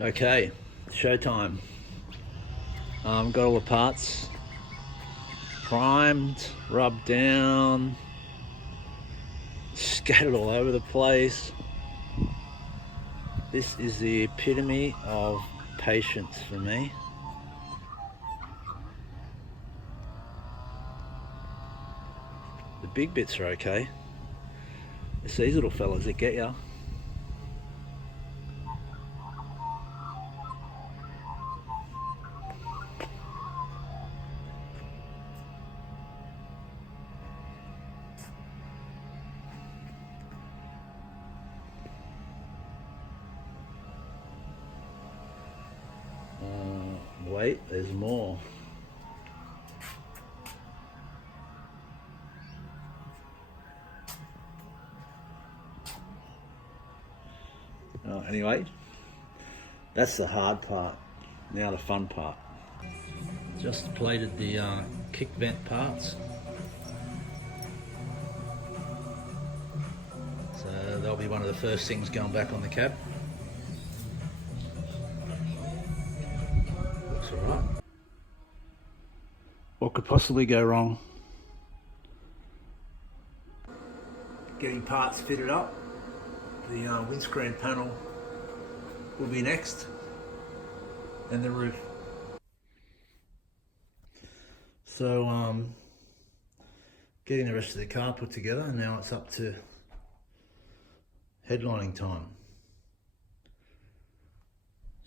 Okay, showtime. Got all the parts primed, rubbed down, scattered all over the place. This is the epitome of patience for me. The big bits are okay. It's these little fellas that get ya. Wait, there's more. Anyway, that's the hard part. Now the fun part. Just plated the kick vent parts. So that'll be one of the first things going back on the cab. Looks alright. What could possibly go wrong? Getting parts fitted up. The windscreen panel will be next, and the roof. So getting the rest of the car put together, and now it's up to headlining time.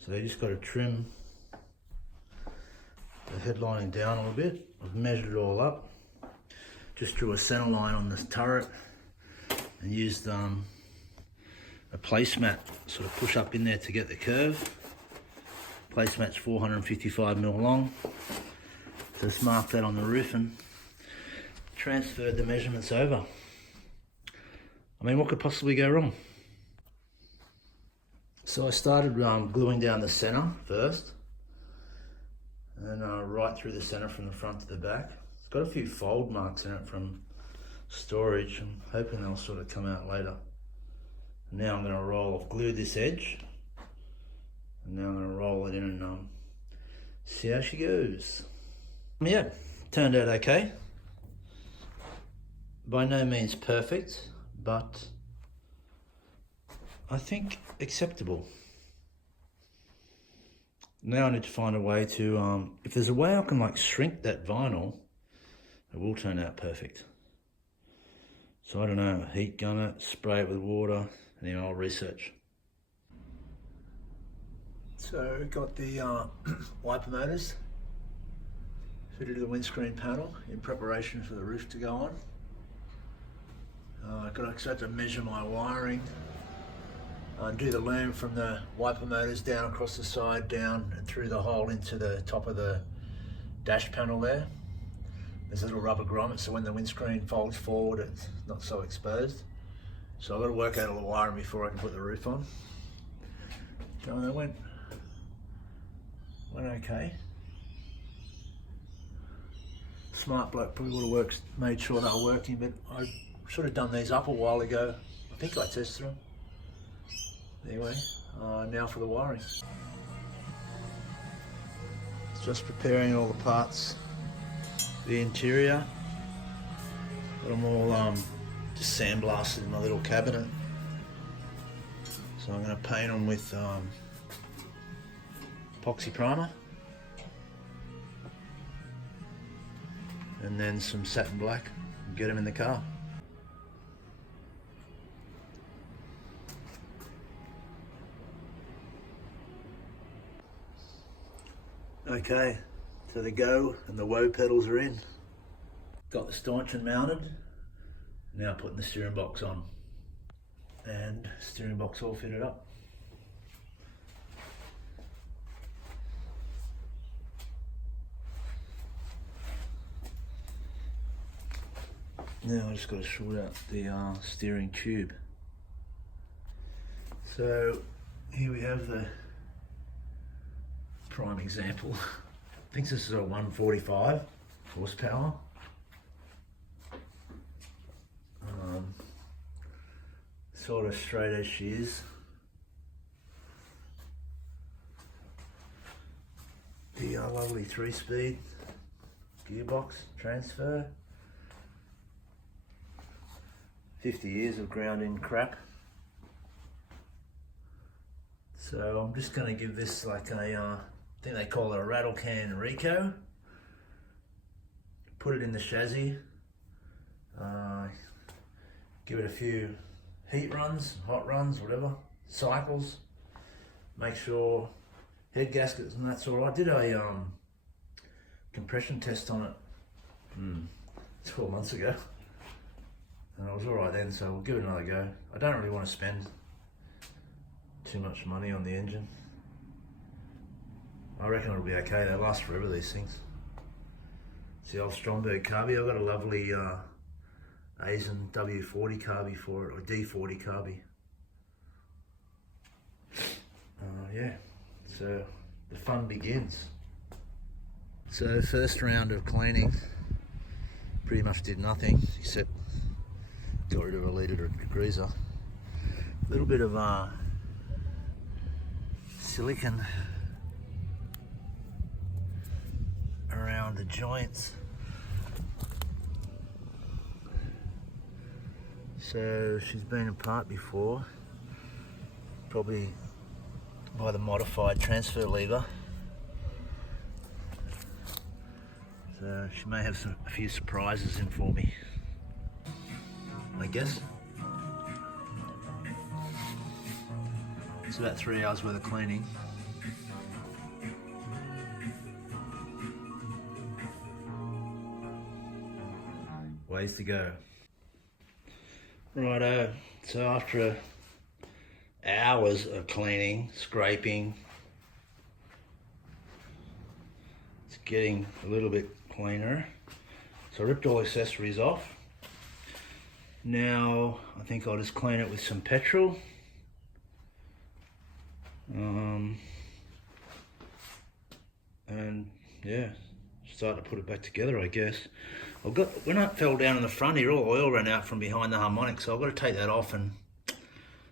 So you just got to trim the headlining down a little bit. I've measured it all up, just drew a center line on this turret and used a placemat, sort of push up in there to get the curve. Placemat's 455mm long. Just marked that on the roof and transferred the measurements over. I mean, what could possibly go wrong? So I started gluing down the center first, and right through the center from the front to the back. It's got a few fold marks in it from storage. I'm hoping they'll sort of come out later. Now I'm going to glue this edge, and now I'm going to roll it in and see how she goes. Yeah, turned out okay. By no means perfect, but I think acceptable. Now I need to find a way to, if there's a way I can like shrink that vinyl, it will turn out perfect. So I don't know, heat gun it, spray it with water, anyway, I'll research. So got the wiper motors fitted to the windscreen panel in preparation for the roof to go on. I had to measure my wiring, do the loom from the wiper motors down across the side, down and through the hole into the top of the dash panel there. There's a little rubber grommet, so when the windscreen folds forward, it's not so exposed. So I've got to work out all the wiring before I can put the roof on. So that went okay. Smart bloke probably would have made sure they were working, but I should have done these up a while ago. I think I tested them. Anyway, now for the wiring. Just preparing all the parts. The interior, got them all just sandblasted in my little cabinet. So I'm going to paint them with epoxy primer and then some satin black and get them in the car. Okay, so the go and the woe pedals are in. Got the stanchion mounted. Now putting the steering box on. And steering box all fitted up. Now I just got to sort out the steering tube. So here we have the prime example. I think this is a 145 horsepower. Sort of straight as she is. 3-speed gearbox transfer. 50 years of ground in crap. So I'm just going to give this like a, I think they call it a rattle can Rico. Put it in the chassis. Give it a few heat runs, hot runs, whatever, cycles. Make sure head gaskets and that's all right. I did a compression test on it 12 months ago. And it was all right then, so we'll give it another go. I don't really want to spend too much money on the engine. I reckon it'll be okay. They last forever, these things. It's the old Stromberg carby. I've got a lovely Asian W40 carby for it, or D40 carby. Yeah, so the fun begins. So first round of cleaning pretty much did nothing except got rid of a litre of degreaser. A little bit of silicone around the joints. So she's been apart before, probably by the modified transfer lever. So she may have a few surprises in for me, I guess. It's about 3 hours worth of cleaning. Ways to go. Righto, so after hours of cleaning, scraping, it's getting a little bit cleaner. So I ripped all accessories off. Now I think I'll just clean it with some petrol. And yeah, start to put it back together, I guess. When I fell down in the front here, all oil ran out from behind the harmonic, so I've got to take that off and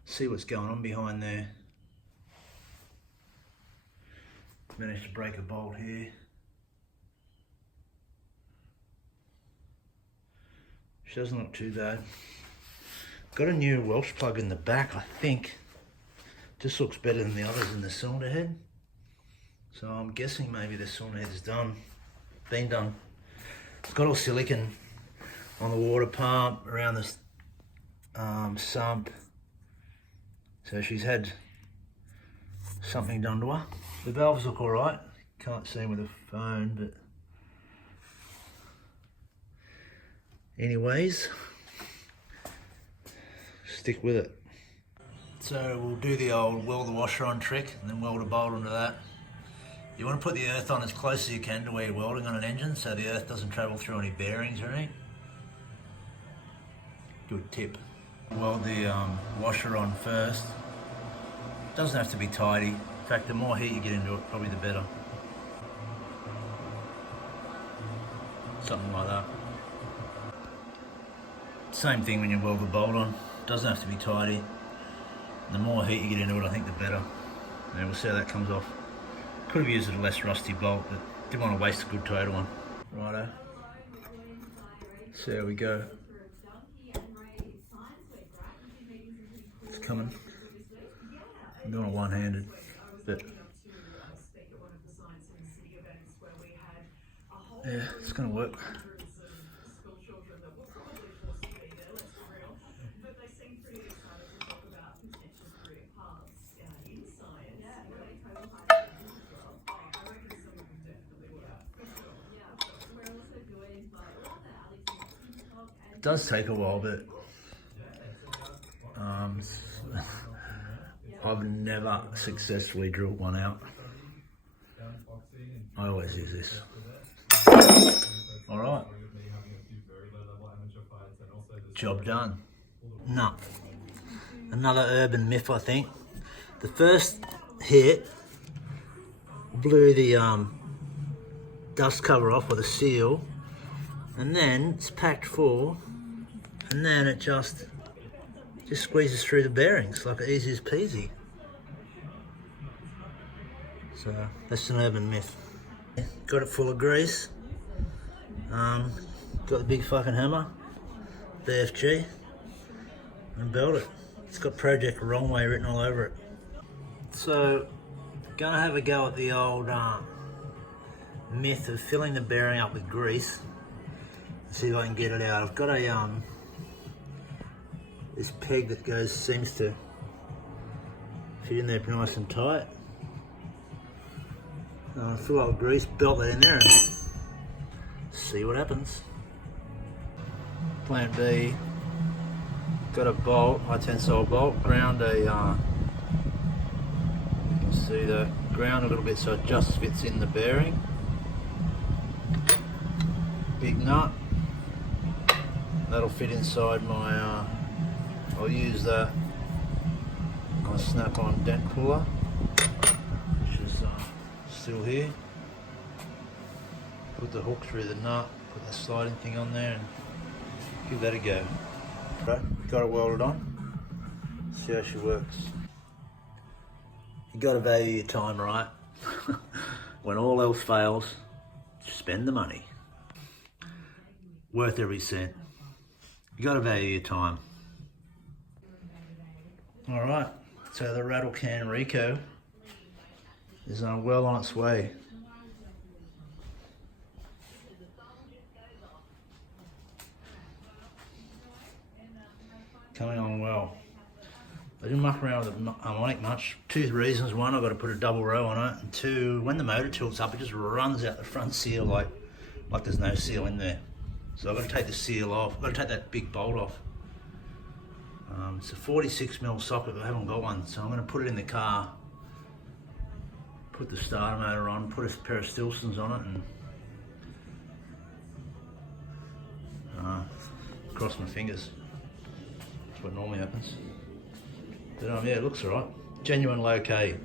see what's going on behind there. Managed to break a bolt here. Which doesn't look too bad. Got a new Welsh plug in the back, I think. Just looks better than the others in the cylinder head. So I'm guessing maybe the cylinder head is been done. It's got all silicone on the water pump, around the sump. So she's had something done to her. The valves look all right. Can't see them with a phone, but anyways, stick with it. So we'll do the old weld the washer on trick and then weld a bolt onto that. You want to put the earth on as close as you can to where you're welding on an engine so the earth doesn't travel through any bearings or anything. Good tip. Weld the washer on first. Doesn't have to be tidy. In fact, the more heat you get into it, probably the better. Something like that. Same thing when you weld the bolt on. Doesn't have to be tidy. The more heat you get into it, I think the better. And we'll see how that comes off. Could have used a less rusty bolt, but didn't want to waste a good Toyota one. Righto. So how we go. It's coming. I'm doing it one-handed, but yeah, it's gonna work. It does take a while, but I've never successfully drilled one out. I always use this. All right. Job done. No. Another urban myth, I think. The first hit blew the dust cover off with a seal, and then it's packed full, and then it just squeezes through the bearings like easy as peasy. So that's an urban myth. got it full of grease. Got the big fucking hammer, BFG, and built it. It's got Project Wrong Way written all over it. So, gonna have a go at the old myth of filling the bearing up with grease. See if I can get it out. I've got a this peg that seems to fit in there nice and tight. Fill up with grease, belt that in there, and see what happens. Plan B. Got a bolt, high tensile bolt, ground you can see the ground a little bit so it just fits in the bearing. Big nut, that'll fit inside my, I'll use my snap-on dent puller, which is still here. Put the hook through the nut, put the sliding thing on there and give that a go. Right, got it welded on. See how she works. You got to value your time, right? When all else fails, spend the money. Worth every cent. You got to value your time. All right, so the rattle can Rico is well on its way. Coming on well. I didn't muck around with the harmonic much. Two reasons. One, I've got to put a double row on it. And two, when the motor tilts up, it just runs out the front seal like there's no seal in there. So I've got to take the seal off. I've got to take that big bolt off. It's a 46mm socket, but I haven't got one. So I'm going to put it in the car, put the starter motor on, put a pair of Stilsons on it, and cross my fingers. That's what normally happens. But yeah, it looks alright. Genuine low K.